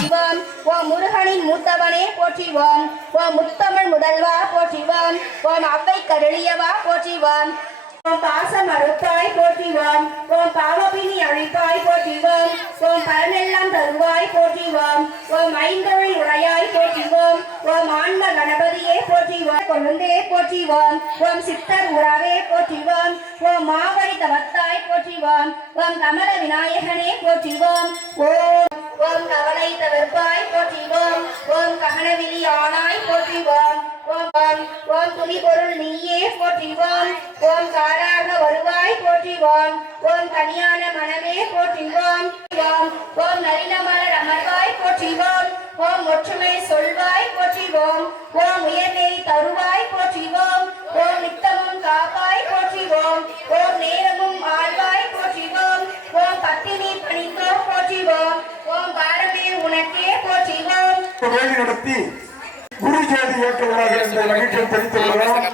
போற்றிவோம். ஓம் முருகனின் மூத்தவனே போற்றிவோம். ஓம் முத்தமிழ் முதல்வா போற்றிவோம். ஓம் அவ்வை கருளியவா போற்றிவோம். ஓம் பாசம் அறுத்தாய் போற்றிவோம். ஓம் பாவபினி அழித்தாய் போற்றிவோம். ஓம் பலனெல்லாம் தருவாய் போற்றிவோம். ஓம் ஐந்தொழில் உடையாய் போற்றிவோம். ஓம் ஆன்ம கணபதியே போற்றிவோம். கொழுந்தே போற்றிவோம். ஓம் சித்தர் உறவே போற்றிவோம். ஓம் மாவழி தவத்தாய் போற்றிவோம். ஓம் கமல விநாயகனே போற்றிவோம். ஓம் கவலை தவிர்ப்பாய் போற்றிவோம். ஓம் ககனவிழி ஆனாய் போற்றிவோம். ஓம் துணி பொருள் நீயே போற்றிவோம். ஓம் காராக வருவாய் போற்றிவோம். ஓம் கனியான மனமே போற்றிவோம். ஓம் நளின மலர் அமர்வாய் போற்றிவோம். ஓம் ஒற்றுமை சொல்வாய் போற்றிவோம். ஓம் உயர்நெறி தருவாய் போற்றிவோம். ஓம் நித்தமும் காப்பாய் போற்றிவோம். ஓம் நேரமும் ஆழ்வாய் போற்றிவோம். ஓம் பத்தினி பணிந்தோம் போற்றிவோம். ஓம் பாரமே உனக்கே போற்றிவோம். நடத்தி குரு ஜோதி ஏற்றுள்ளார் என்ற மகிழ்ச்சியை தெரிவித்துள்ளோம்.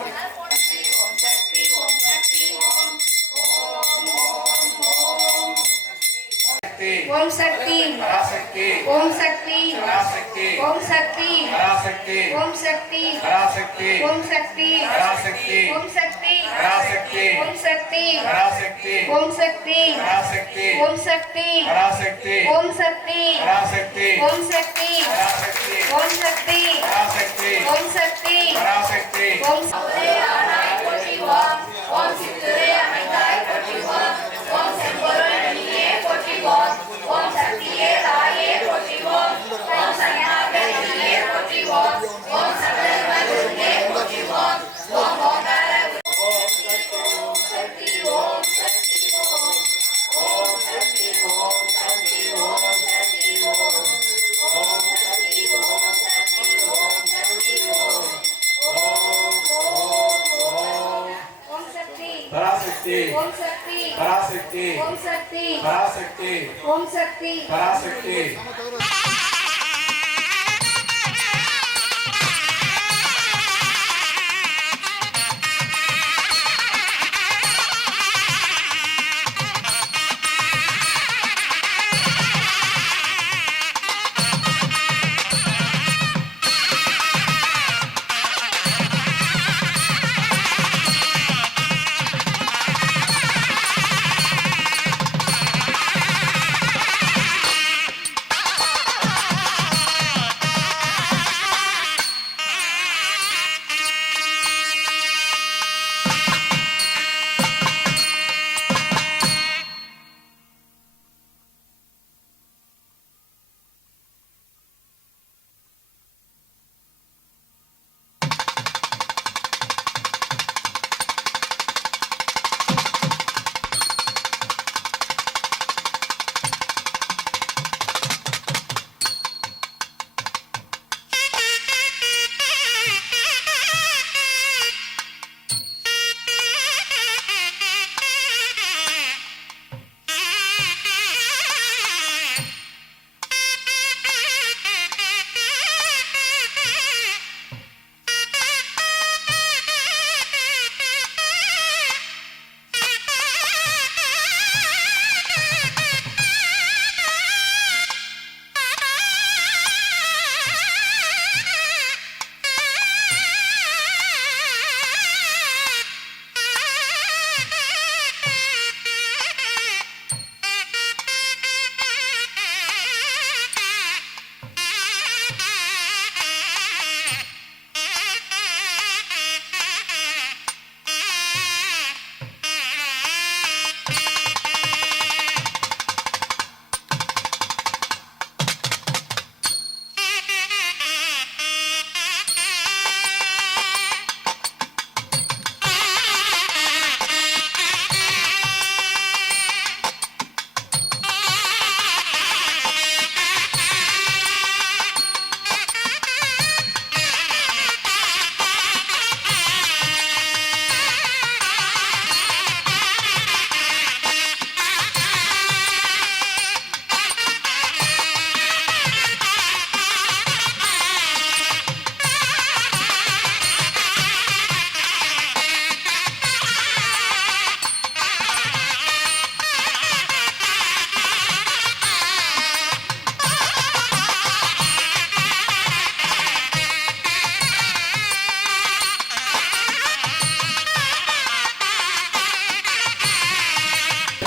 ஓம் சக்தி பராசக்தி ஓம் சக்தி பராசக்தி ஓம் சக்தி பராசக்தி ஓம் சக்தி பராசக்தி ஓம் சக்தி பராசக்தி ஓம் சக்தி பராசக்தி ஓம் சக்தி பராசக்தி ஓம் சக்தி பராசக்தி ஓம் சக்தி பராசக்தி ஓம் சக்தி பராசக்தி ஓம் சக்தி பராசக்தி ஓம் சக்தி பராசக்தி ஓம் சக்தி பராசக்தி ஓம் சக்தி ஆனாய் போற்றிவோம். ஓம் சித்துரே அமைந்தாய் போற்றிவோம். ஓம் செம்பொருள் நீயே போற்றிவோம். ஓம் சக்தியே தாயே போற்றிவோம். ஓம் சன்னாகரியே போற்றிவோம். ஓம் சகலவருங்கே போற்றிவோம். ஓம் ஓங்கார ஓம் சக்தி ஓம் சக்தி ஓம் சக்தி ஓம் ஓம் சக்தி ஓம் சக்தி ஓம் சக்தி ஓம் ஓம் சக்தி ஓம் சக்தி ஓம் சக்தி ஓம் ஓம் சக்தி பராசக்தி ஓம் சக்தி பராசக்தி ஓம் சக்தி பராசக்தி ஓம் சக்தி பராசக்தி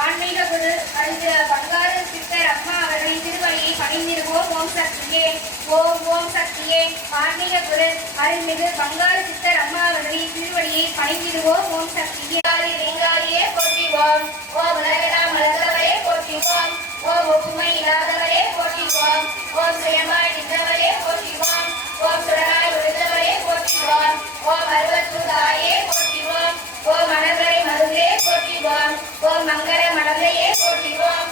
ஆன்மீக குரு அறிந்த பங்காரு சித்தர் அம்மா அவர்களின் திருவடியை பணிந்திருவோம். ஓம் சக்தியே. ஓம் ஓம் சக்தியே. ஆன்மீக குரு அருள்மிகு பங்காரு சித்தர் அம்மா அவர்களின் திருவடியை பணிந்திருவோம். ஓம் சக்தியே. லிங்காரியே போற்றிவோம். ஓம் உலகெல்லாம் வளர்ந்தவரே போற்றிவோம். ஓம் ஒப்புமை இல்லாதவரே போற்றிவோம். ஓம் சுயமாய் நின்றவரே போற்றிவோம். ஓம் சுடராய் ஒளிர்ந்தவரே போற்றிவோம். ஓம் அருவத்தூதாயே போற்றிவோம். ஓம் மணவரை மருந்தே போற்றிவோம். ஓம் மங்கள மணலையே போற்றிவோம்.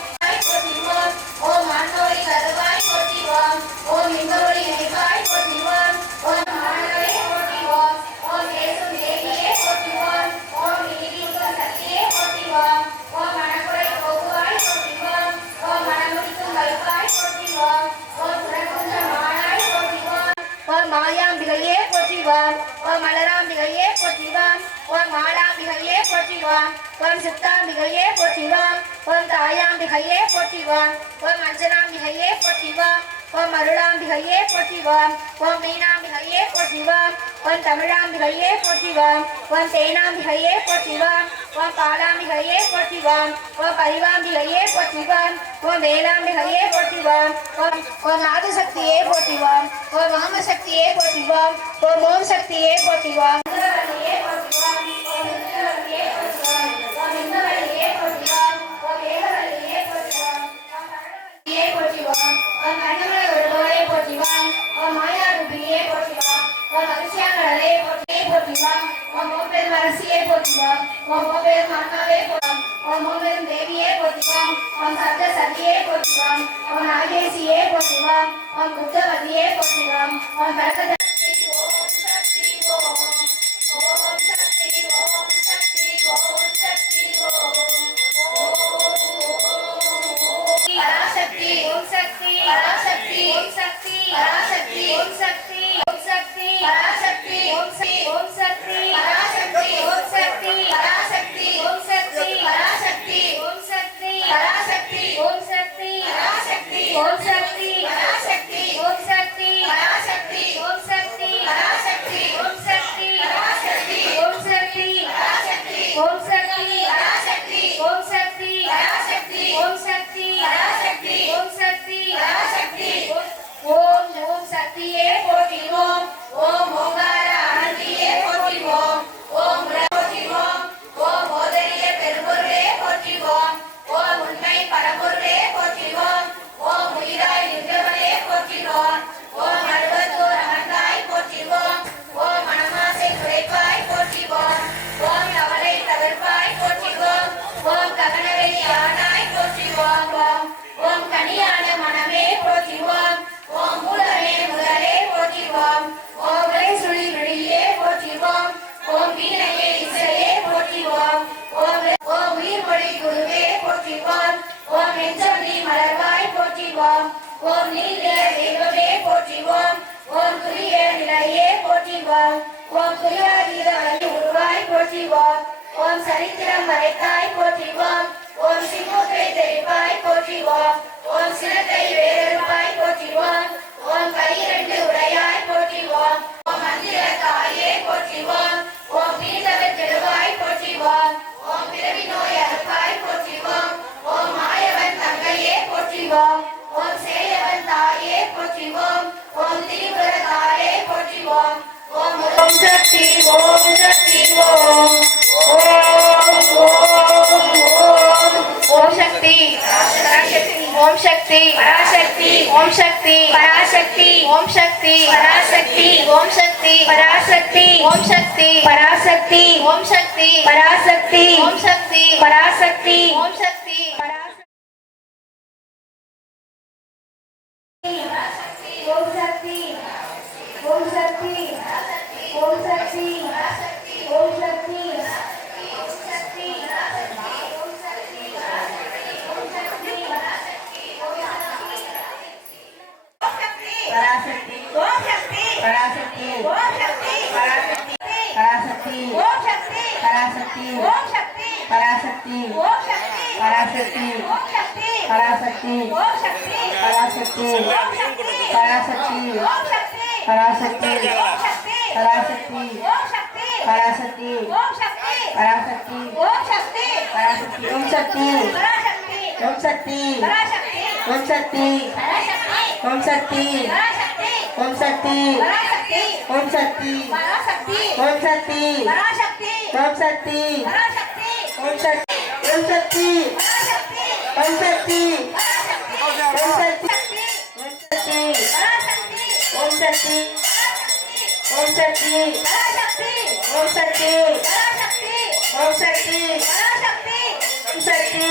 போற்றிவோம். ஓம் ஆண்டோரி கருவாய் போற்றிவோம். ஓம் இன்பொழி இணைப்பாய் போற்றிவோம். ஓம் மாணவரே போற்றிவோம். ஓம் இயேசு தேவியே போற்றிவோம். ஓம் நீதியுள்ள சக்தியே போற்றிவோம். ஓம் மனக்குறை போகுவாய் போற்றிவோம். ஓம் மனமுடிக்கும் வைப்பாய் போற்றிவோம். ஓம் குணகுன்ற மானாய் போற்றிவோம். ஓம் மாயாம்பிகையே போற்றிவோம். ஓம் மலராம்பிகையே போற்றிவோம். ஓம் மாலாம்பிகையே போற்றிவோம். ஓம் சித்தாம்பிகையே போற்றிவோம். ஓம் தாயாம்பிகையே போற்றிவோம். ஓம் அஞ்சனாம்பிகையே போற்றிவோம். ஓம் அருளாம்பிகையே போற்றிவோம். ஓம் மீனாம்பிகையே போற்றிவோம். ஓம் தமிழாம்பிகையே போற்றிவோம். ஓம் தேனாம்பிகையே போற்றிவோம். ஓம் பாலாம்பிகையே போற்றிவோம். ஓம் பரிவாம்பிகையே போற்றிவோம். ஓம் வேளாம்பிகையே போற்றிவோம். ஓம் ஆதிசக்தியே போற்றிவோம். ஓம் வாமசக்தியே போற்றிவோம். ஓம் ஓம் சக்தியே போற்றிவோம். ஓம் நீல தெய்வமே போற்றிவோம். ஓம் துரிய நிலையே போற்றிவோம். ஓம் துரியாதீத உருவாய் போற்றிவோம். ஓம் சரித்திரம் வரைத்தாய் போற்றிவோம். ஓம் சிமுத்தை தெரிப்பாய் போற்றிவோம். ஓம் சினத்தை வேறெடுப்பாய் போற்றிவோம். ஓம் கையிரண்டு உடையாய் போற்றிவோம். ஓம் மந்திர தாயே போற்றிவோம். ஓம் நீண்டவர் தெருவாய் போற்றிவோம். ஓம் பிறவி நோய் அறுப்பாய் போற்றிவோம். ஓம் மாயவன் தங்கையே போற்றிவோம். ஓம் சேயவன் தாயே போற்றிவோம். ஓம் திரிபுர தாயே போற்றிவோம். ஓம் ஓம் சக்தி ஓம் சக்தி ஓம் ஓம் ஓம் ஓம் ஓம் சக்தி ஓம் சக்தி பராசக்தி ஓம் சக்தி பராசக்தி ஓம் சக்தி பராசக்தி ஓம் சக்தி பராசக்தி ஓம் சக்தி பராசக்தி ஓம் சக்தி பராசக்தி ஓம் சக்தி பராசக்தி ஓம் சக்தி ஓம் சக்தி ஓம் சக்தி ஓம் சக்தி ஓம் சக்தி பராசக்தி ஓம் சக்தி பராசக்தி ஓம் சக்தி பராசக்தி ஓம் சக்தி பராசக்தி ஓம் சக்தி பராசக்தி ஓம் சக்தி பராசக்தி ஓம் சக்தி பராசக்தி ஓம் சக்தி பராசக்தி ஓம் சக்தி பராசக்தி ஓம் சக்தி பராசக்தி ஓம் சக்தி பராசக்தி ஓம் சக்தி பராசக்தி ஓம் சக்தி பராசக்தி ஓம் சக்தி ஓம் சக்தி ஓம் சக்தி ஓம் சக்தி ஓம் சக்தி ஓம் சக்தி ஓம் சக்தி ஓம் சக்தி ஓம் சக்தி ஓம் சக்தி ஓம் சக்தி ஓம் சக்தி ஓம் சக்தி ஓம் சக்தி ஓம் சக்தி ஓம் சக்தி ஓம் சக்தி ஓம் சக்தி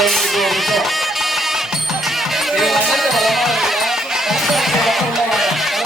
உங்களுக்கு ஒரு விஷயம். நீங்க வந்தது பலமா இருக்குல்ல? கரெக்டா இருக்கு, உள்ள வாங்க.